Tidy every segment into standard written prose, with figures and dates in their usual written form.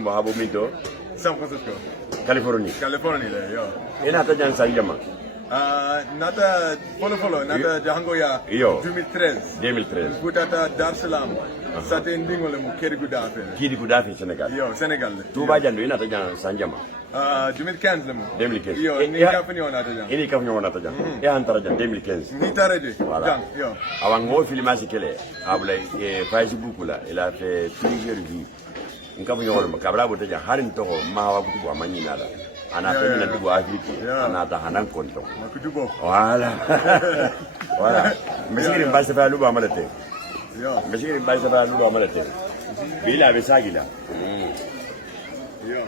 Mahabo Minto, San Francisco, California. California le yo. Ina ta jan sanjama. Nata follow nata jahango ya Yo. 2013. 2013. Butata Dar es Salaam. Sate ndingo le mu keri gudafe. Kidi Kudafi Senegal. Yo Senegal. Touba Jandu ina ta jan sanjama. 2015 le mu. 2015. Yo ni kapani ona ta jang. Ini kafnya wana ta jan. E antara jan 2015. Ni taraje. Voilà. Jang yo. Avant ngo filmasi kele abla Facebook la il a fait plusieurs vues. Nkafnya wana kabla bote jan harin to ma wa kutu amanyi nada. Ana fanya na dugu Afrika. Ana ta hanan konto. Makutubo. Voilà. Voilà. Mesiri basa fa luba amalate. Yo. Mesiri basa fa luba amalate. Bila besagila. Yo.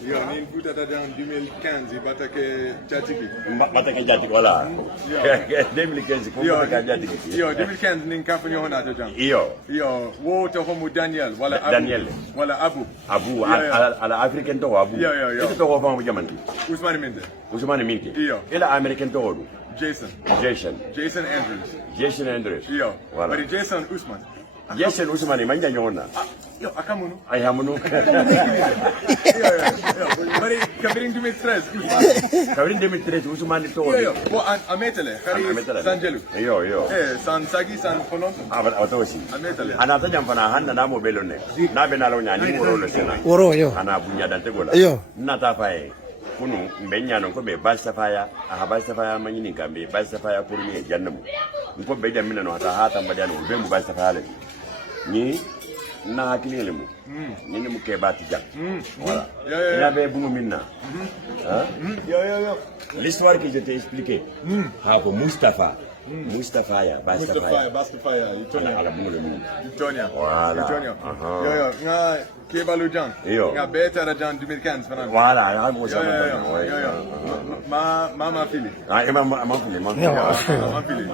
Yo ni butata jang 2015 batake chatiki. Mata ka jati wala. 2015 ko mata ka jati. Yo 2015 ni kapani ona ta jang. Iyo. Yo wo to homo Daniel wala Abu. Daniel. Wala Abu. Abu ala African to Abu. Yo. Ito to ko famu jamanti. Usmane Mende. Usmane Minki. Iyo. Ila American to do. Jason. Jason Andrews. Jason Andrews. Yo. Voilà. But Jason Usman. Jason Usmane manja nyona. Yo akamunu. Ay hamunu. But kabiring 2013. Kawrin 2013 Usmane to. Yo. Bo ametele. Kari Sanjelu. Yo. San Sagi San Kolonto. Awatoshi. Ametele. Ana ta jamfana hanna na mo belonne. Na be na lo nyani mo lo sena. Woro yo. Ana bunya dante gola. Yo. Na ta fae. Kunu mbenya no ko be basta faya aha basta faya manyini kambe basta faya pour ni jannamu ko be jamina no hata mbadiano be mu basta faya le ni na hakili le mu ni mu ke bati jam voilà ina be bungu minna Yo. l'histoire que je t'ai expliqué hako Mustafa ya basta faya ala bungu le mu Antonia. Voilà. Antonia. Yo. Nga Kebalu Jan. Yo. Nga Betara Jan 2015 fanan. voilà ya mo sa Yo. Mama Fili. ah ma fili Mama Fili.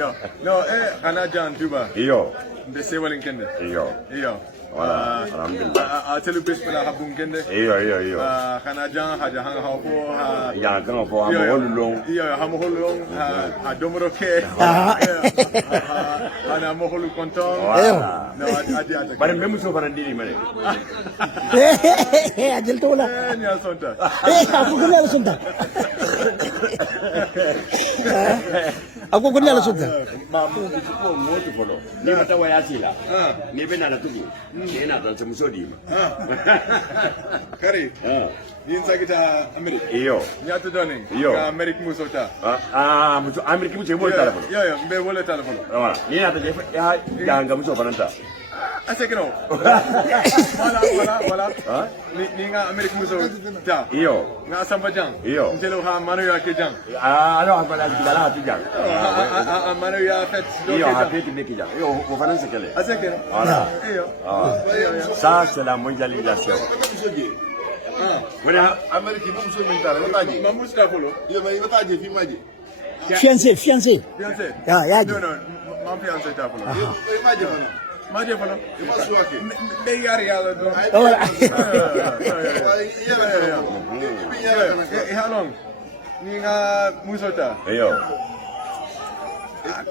Yo. No, ana Jan Tuba. yo Mbe sewalin kende. yo Voilà. Alhamdulillah. A telu bes pela habun kende. yo Kana Jan haja hanga hapo ha. ya kan fo am holulong Yo, hamo holong ha domoro ke. Ana mo holu konton. voilà No, adi. bare même so fana diri mane Ajel tola. Ni asonta. Aku kena sunta. Aku kena sunta. ma mo ko moto folo ni mata waya sila ni be na tugu ni na ta muso di Kari. Yin sagita Amerik. iyo Nyatu doni. Yo. Ka Amerik musota. muso ameriki mu ce mo ta folo Yo, mbe wole telefon. voilà ni na ta je ya ga muso fana ta Asekino. Wala. Ni nga Amerik musota. iyo Nga samba jang. Yo. Ntelo ha manu ya ke jang. alors akala dala hatu jang Manu ya fet do iyo ke ha jang. peti be ki jang iyo ko fana se kele Asekino. Voilà. Yo. ça c'est la mondialisation voilà Ameriki mo muso min tara wataji Ma Mustafa lo. yo mai wataji fi maji Fiancé. Fiancé. Ya. No, ma fiancé ta folo. e maji fana Ma je folo. e ma suwake Be yar yalla do. Wala. How long? Ni nga musota. iyo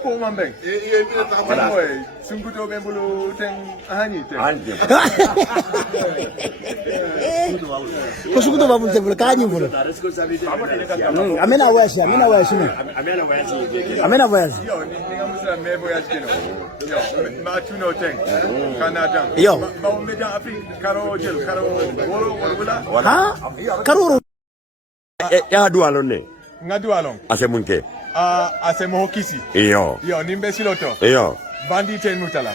Ko mambeng. e mi ta Voilà. Boy, sungkuto bembulu teng ahani teng. ande Kosuku to babul te kanyi bolo. la responsabilité Amena wasi. amena wayasi Amena wasi. Yo, ni nga musla me voyage kino. Yo, ma tuno teng. Canada. Yo. Ba o media Afrique karo woro wala. Ha? Karuru. ya dualo ne Ngadu along. ase munke Ase mo kisi. iyo Yo, nimbe siloto. iyo Bandi ten mutala.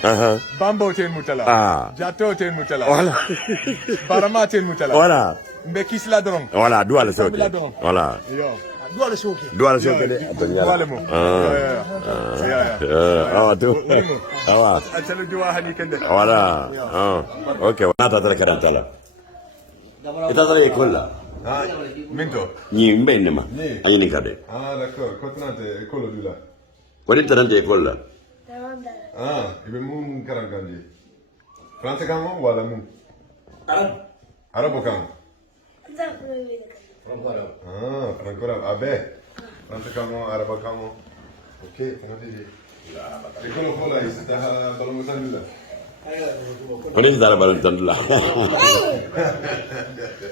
Bambo ten mutala. Jato ten mutala. voilà Barama ten mutala. voilà Mbe kisla dorong. voilà dualo soke voilà Yo. Duale soke. dualo soke de Wale mo. awa tu awa Achalo diwa hani kende. voilà ok na ta tara karanta la ita tara école la Minto. ni mbe ne ma ayini kade D'accord. Contenante école du là. ko din tarante école la Ibe mun karankandi. Français kango wala mun? Arabo kango. Franco arabo. Abe. Français kango, arabo kango. Ok, on a dit. École fola, c'était à Balongo Salula. Oni zara balan tandula